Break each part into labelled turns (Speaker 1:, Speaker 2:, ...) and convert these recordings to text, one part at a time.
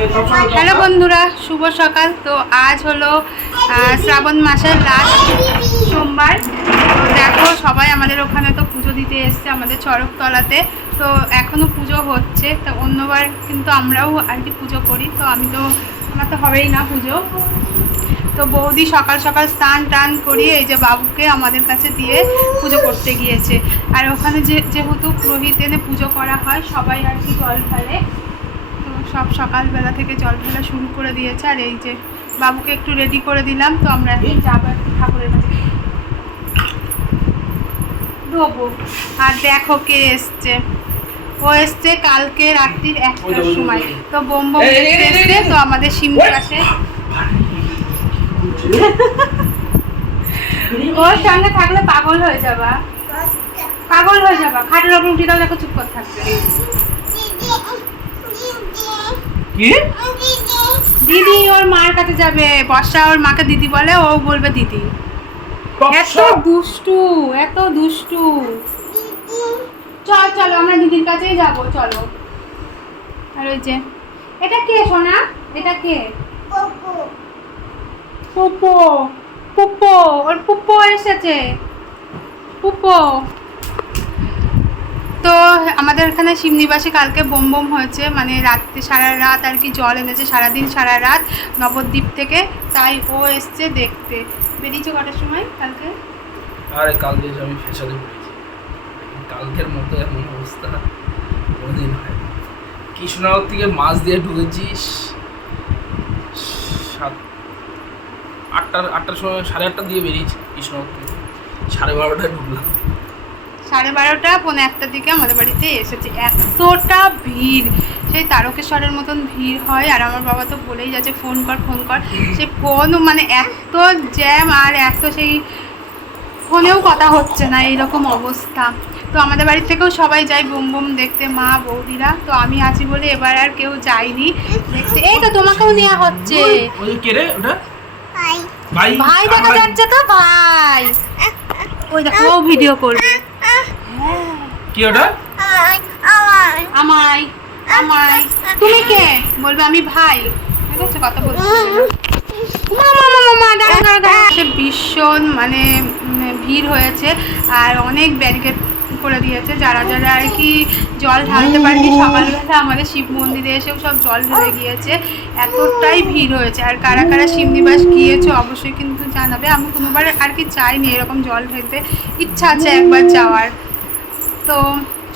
Speaker 1: Hello বন্ধুরা, শুভ সকাল। তো আজ হলো শ্রাবণ মাসের লাস্ট সোমবার। দেখো, সবাই আমাদের ওখানে তো পুজো দিতে এসছে আমাদের চড়কতলাতে তো এখনও পুজো হচ্ছে, তো অন্যবার কিন্তু আমরাও আর কি পুজো করি। তো আমি তো, আমার তো হবেই না পুজো। তো বৌদি সকাল সকাল স্নান টান করিয়ে এই যে বাবুকে আমাদের কাছে দিয়ে পুজো করতে গিয়েছে। আর ওখানে যে, যেহেতু পুরোহিত এনে পুজো করা হয়, সবাই আর কি জল ফেলে সব সকালবেলা থেকে জল ফেলা শুরু করে দিয়েছে আর এই যে বাবুকে একটু রেডি করে দিলাম তো আমরা এখন যাব একটু ঠাকুরের কাছে। দেবো আর দেখো কে এসছে। ও এসছে কালকে রাত্রির একটার সময়। তো বোম বোম এসছে তো আমাদের সিমটার পাশে ওর সঙ্গে থাকলে পাগল হয়ে যাবা। পাগল হয়ে যাবা। খাটের ওপর উঠে দেখো চুপ করে থাকবে। দিদি ওর মার কাছে যাবে। বর্ষা ওর মাকে দিদি বলে ও বলবে দিদি। এত দুষ্টু এত দুষ্টু। চল চলো আমরা দিদির কাছেই যাব চলো। আর ওই যে এটা কে সোনা? এটা কে? পুপো পুপো ওর পুপো এসেছে। পুপো আমাদের এখানে শিমনিবাসে কালকে বোম বোম হয়েছে মানে রাত্রে সারা রাত আর কি জল এনেছে, সারাদিন সারা রাত নবদ্বীপ থেকে। তাই ও এসছে দেখতে। বেরিয়েছে কটার সময় কালকে?
Speaker 2: আরে কালকে আমি ফেসাতে পড়েছি। কালকের মতো এমন অবস্থা কোনোদিন হয় কৃষ্ণনগর থেকে মাছ দিয়ে ঢুকেছিস সাত, আটটার আটটার সময় সাড়ে আটটা দিয়ে বেরিয়েছি কৃষ্ণনগর থেকে। সাড়ে বারোটায় ঢুকলাম।
Speaker 1: সাড়ে বারোটা পৌনে একটার দিকে আমাদের বাড়িতে এসেছে। এতটা ভিড়। সেই তারকেশ্বরের মতন ভিড় হয়। আর আমার বাবা তো বলেই যাচ্ছে ফোন কর ফোন কর। সেই ফোনও মানে এত জ্যাম আর এত সেই ফোনেও কথা হচ্ছে না এইরকম অবস্থা। তো আমাদের বাড়ি থেকেও সবাই যায় বুম বুম দেখতে মা বৌদিরা। তো আমি আছি বলে এবার আর কেউ যায়নি দেখতে। এই তো তোমাকেও নেওয়া হচ্ছে।
Speaker 2: ভাই।
Speaker 1: ভাই। দেখা যাচ্ছে তো ভাই। ওই দেখো ও ভিডিও করবে।
Speaker 2: কি
Speaker 1: আমায় আমায়। তুমি কে? বলবে আমি ভাই। ভীষণ মানে ভিড় হয়েছে আর অনেক ব্যারিকেড করে দিয়েছে। যারা যারা আর কি জল ঢালতে পারেনি সকালবেলা আমাদের শিব মন্দিরে এসেও সব জল ঢেলে গিয়েছে। এতটাই ভিড় হয়েছে। আর কারা কারা শিবনিবাস গিয়েছো, অবশ্যই কিন্তু জানাবে। আমি কোনোবার আর কি চাইনি এরকম জল ঢেলতে। ইচ্ছা আছে একবার যাওয়ার। তো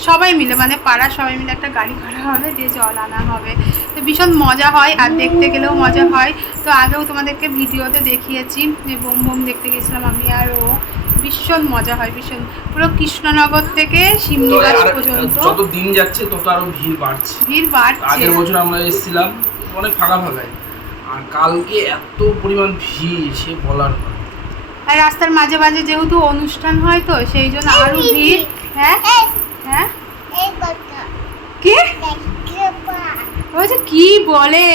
Speaker 1: সবাই মিলে মানে পাড়ার সবাই মিলে একটা গাড়ি করা হবে দিয়ে জল আনা হবে। তো ভীষণ মজা হয় আর দেখতে গেলেও মজা হয়। তো আগেও তোমাদেরকে ভিডিওতে দেখিয়েছি যে বোম বোম দেখতে গেছিলাম আমি আর ও। ভীষণ মজা হয় ভীষণ। পুরো কৃষ্ণনগর থেকে শিমনিবাস পর্যন্ত।
Speaker 2: যত দিন যাচ্ছে তত আরও ভিড় বাড়ছে।
Speaker 1: ভিড় বাড়ছে।
Speaker 2: আগের বছর আমরা এসেছিলাম অনেক ফাঁকা ফাঁকাই। আর কালকে এত পরিমাণ ভিড় সে বলার
Speaker 1: আর রাস্তার মাঝে মাঝে যেহেতু অনুষ্ঠান হয় তো সেই জন্য আরও ভিড়। হ্যাঁ? হ্যাঁ? কি? যে কি বলে?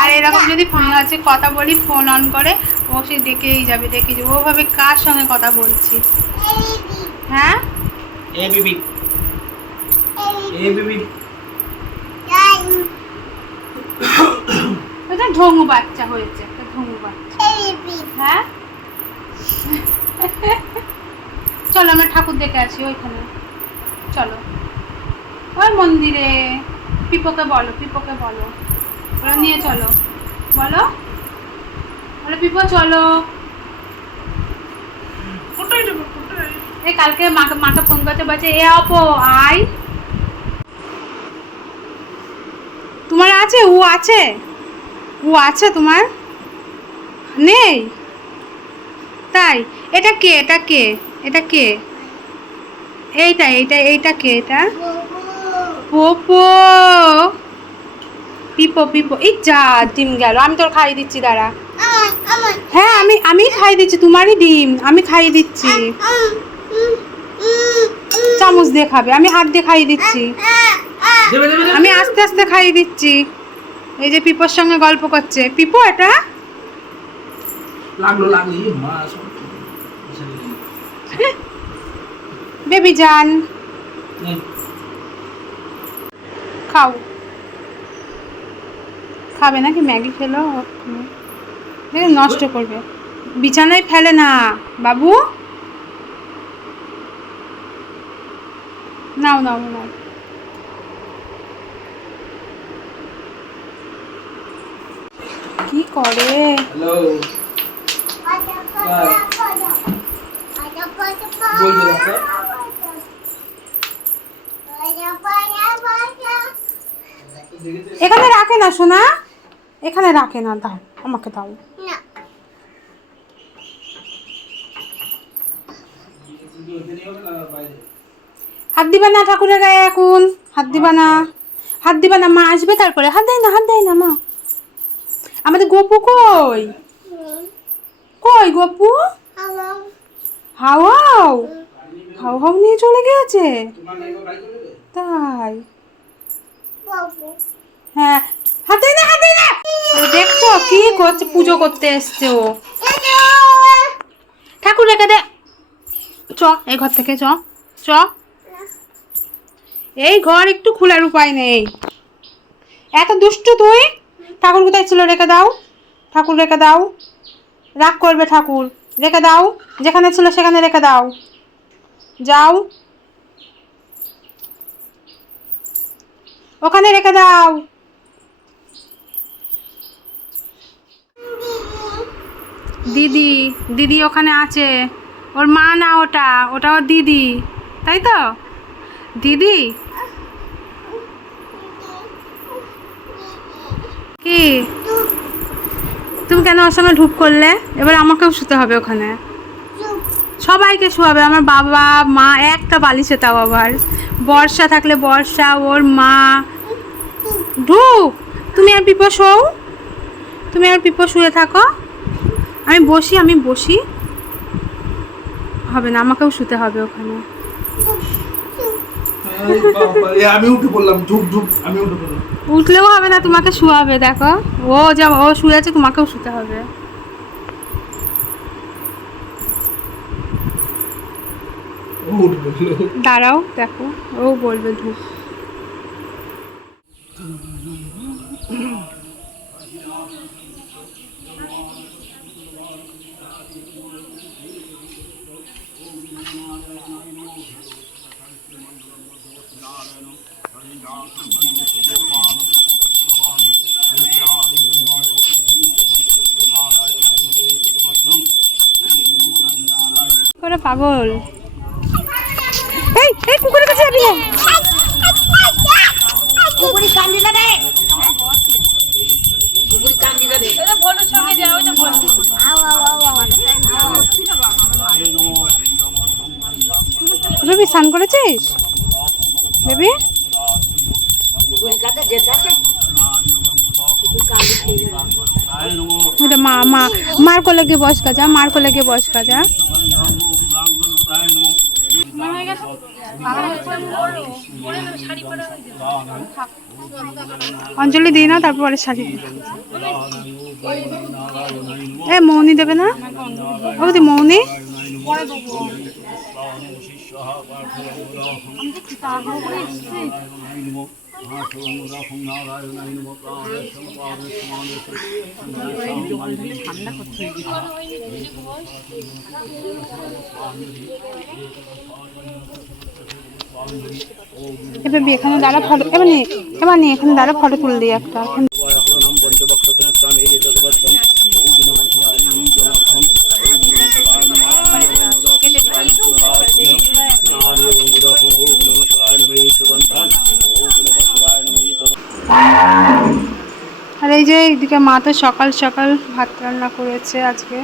Speaker 1: আর এরকম যদি ফোন আছে কথা বলি ফোন অন করে ও সে দেখেই যাবে দেখে যাবে। ওভাবে কার সঙ্গে কথা বলছি? হ্যাঁ?
Speaker 2: এ বিবি
Speaker 1: ওটা ঢঙু বাচ্চা হয়েছে একটা ঢঙু বাচ্চা। হ্যাঁ? চলো আমরা ঠাকুর দেখে আসি ওইখানে। চলো। ওই মন্দিরে। পিপোকে বলো পিপোকে বলো। ওরা নিয়ে চলো। বলো? বলো পিপো চলো। এই কালকে মাকে মাকে ফোন করতে বলছে এ অপো আই তোমার আছে? ও আছে? ও আছে তোমার? নেই? তাই? এটা কে? এটা কে? এটা কে? এইটা এইটা এইটা কে এটা? পোপো। পিপো পিপো। এই যা ডিম গেল। আমি তোর খাইয়ে দিচ্ছি দাঁড়া। হ্যাঁ আমি আমি খাইয়ে দিচ্ছি তোমারই ডিম। আমি খাইয়ে দিচ্ছি। চামচ দিয়ে খাবে। আমি হাত দিয়ে খাইয়ে দিচ্ছি। আমি আস্তে আস্তে খাইয়ে দিচ্ছি। এই যে পিপোর সঙ্গে গল্প করছে। পিপো এটা?
Speaker 2: লাগল লাগল। সব
Speaker 1: বেবি
Speaker 2: এই,
Speaker 1: খাও। খাবে নাকি? ম্যাগি খেলো? দেখে নষ্ট করবে। বিছানায় ফেলে না বাবু। নাও নাও নাও। কি করে?
Speaker 2: হ্যালো। বলবে
Speaker 1: এখানে রাখে না সোনা। এখানে রাখে না দাও আমাকে দাও। হাত দিবা না ঠাকুরের গায়ে এখন? হাত দিবা না। হাত দিবা না মা আসবে তারপরে। হাত দেয় না হাত দেয় না মা। আমাদের গপু কই? কই গপু? হাও হাও হাও হাও নিয়ে চলে গেছে তাই। হ্যাঁ। হাত না দেখছ কি করছে, পুজো করতে এসছে ও। ঠাকুর রেখে দে। চ, এই ঘর থেকে চ চ। এই ঘর একটু খোলার উপায় নেই। এত দুষ্টু তুই? ঠাকুর কোথায় ছিল? রেখে দাও। ঠাকুর রেখে দাও। রাগ করবে ঠাকুর। রেখে দাও। যেখানে ছিল সেখানে রেখে দাও। যাও। ওখানে রেখে দাও। দিদি দিদি ওখানে আছে। ওর মা না ওটা ওটা ওর দিদি। তাই তো? দিদি? কি? তুমি কেন ওর সঙ্গে ঢুক করলে? এবার আমাকেও শুতে হবে ওখানে। সবাইকে শোয়াবে, আমার বাবা, মা, একটা বালিশে তাও আবার। বর্ষা থাকলে বর্ষা, ওর মা। ঢুক! তুমি আর পিপো শোও। তুমি আর পিপো শুয়ে থাকো। আমি বসি আমি বসি। হবে না আমাকেও শুতে হবে ওখানে।
Speaker 2: এই বাবা, এ আমি উঠে পড়লাম ঝুপ ঝুপ আমি উঠে পড়লাম।
Speaker 1: উঠলেও হবে না তোমাকে শুয়াবে দেখো। ও যা ও শুয়ে আছে তোমাকেও শুতে হবে। দাঁড়াও দেখো ও বলবে ধূপ। করে পাগল। এই এই কুকুরের কাছে যাবি না? বেবি স্নান করেছিস? বেবি? এটা মা মা, মার কোলে গিয়ে বস যা, মার কোলে বস যা। অঞ্জলি দিই না, তারপরে শাড়ি এ, মৌনি দেবে না? ও দি মৌনি? এবার এখানে দাঁড়া ফটো এবার এবার এখানে দাঁড়া ফটো তুলে দিই একটা। আর এই যে এইদিকে মা তো সকাল সকাল ভাত রান্না করেছে আজকে।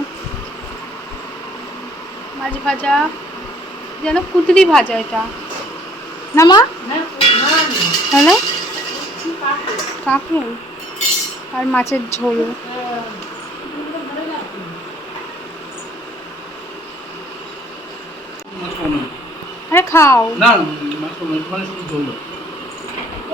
Speaker 1: মাছ ভাজা, যেন কুতরি ভাজা এটা। না মা? তাহলে? কাঁকড় আর মাছের ঝোল। আরে খাও।
Speaker 2: না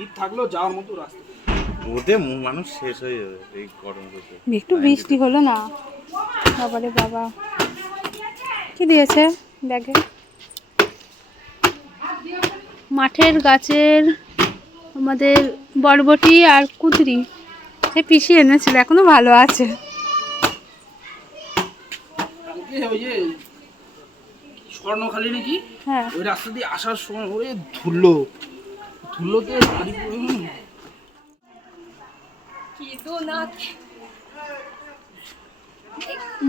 Speaker 2: ঈদ থাকলেও যাওয়ার মতো রাস্তা।
Speaker 3: ওতে মানুষ শেষ হয়ে যাবে এই গরম করতে
Speaker 1: একটু বৃষ্টি হলো না? বাবারে বাবা। কি দিয়েছে ব্যাগে? মাঠের গাছের আমাদের বরবটি আর কুদরি। সে পিসি এনেছিল এখনও ভালো আছে।
Speaker 2: ওই নাকি?
Speaker 1: হ্যাঁ।
Speaker 2: ওই রাস্তা দিয়ে আসার সময় ওরে ধুলো। ধুলোতে হুম।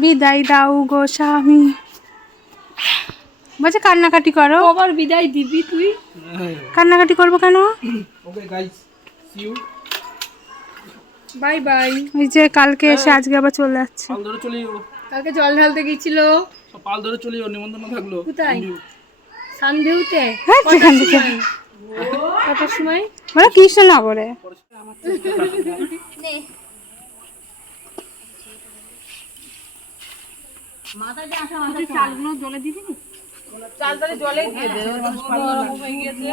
Speaker 1: বিদায় দাও গো স্বামী। বলছে কান্নাকাটি করো।
Speaker 4: আবার বিদায় দিবি তুই?
Speaker 1: কান্নাকাটি করব কেন?
Speaker 2: Okay guys see you
Speaker 4: bye bye.
Speaker 1: ওই যে কালকে এসে আজকে আবার চলে যাচ্ছে।
Speaker 2: পাল ধরে চলে যাব।
Speaker 4: কালকে জল ঢালতে গেছিল।
Speaker 2: সব পাল ধরে চলে যাব নিমন্ত্রণ থাকল।
Speaker 4: কোথায়? সানভিউতে
Speaker 1: হ্যাঁ যেখান সময়?
Speaker 4: মানে সময়
Speaker 1: না বলে।
Speaker 4: চালটারে জলে দিয়ে দে। হয়ে গিয়েছে।